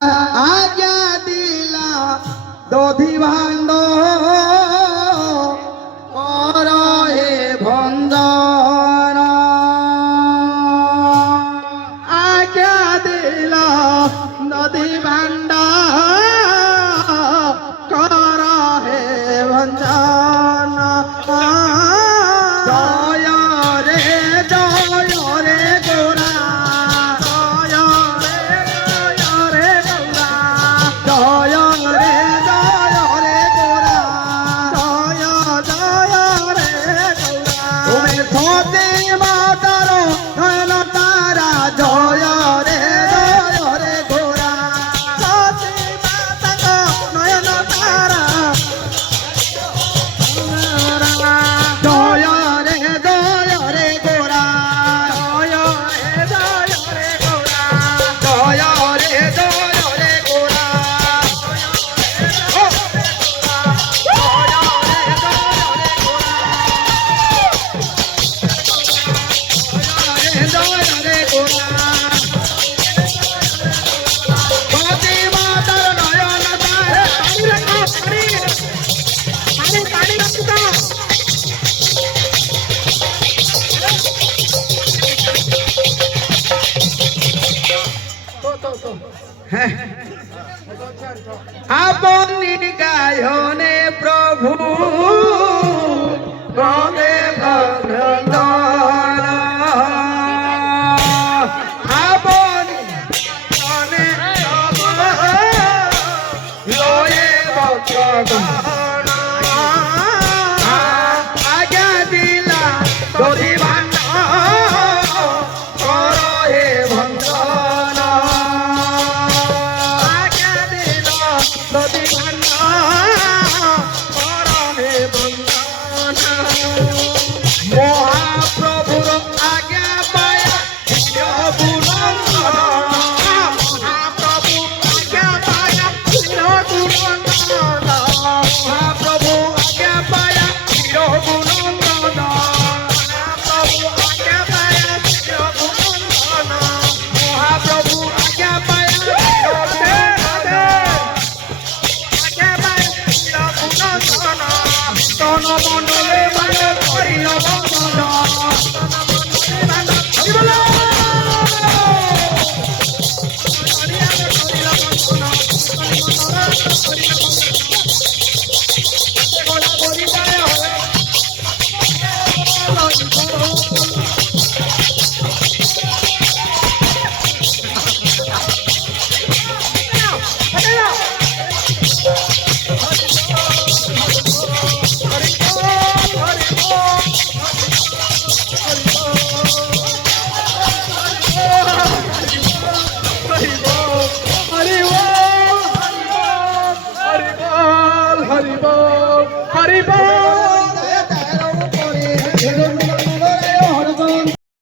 आज्ञा दिला दधि भांड कर हे भंजन आज्ञा दिला दधि भांड कर हे भंजन আপনি গায়নে প্রভু রঙে বন্ধন আপনি গানে লয়ে বন্ধন আজ্ঞা দিলা দধি ভান্ড কর হে ভঞ্জন মহাপ্রভুর আজ্ঞা পায়া মহাপ্রভু আজ্ঞা পায়া মহাপ্রভু আজ্ঞা পায়া মহাপ্রভু আজ্ঞা পায়া মহাপ্রভু আজ্ঞা পায়া মন্ডলে মানে করিল বন্ধন Haribol, Haribol, Haribol.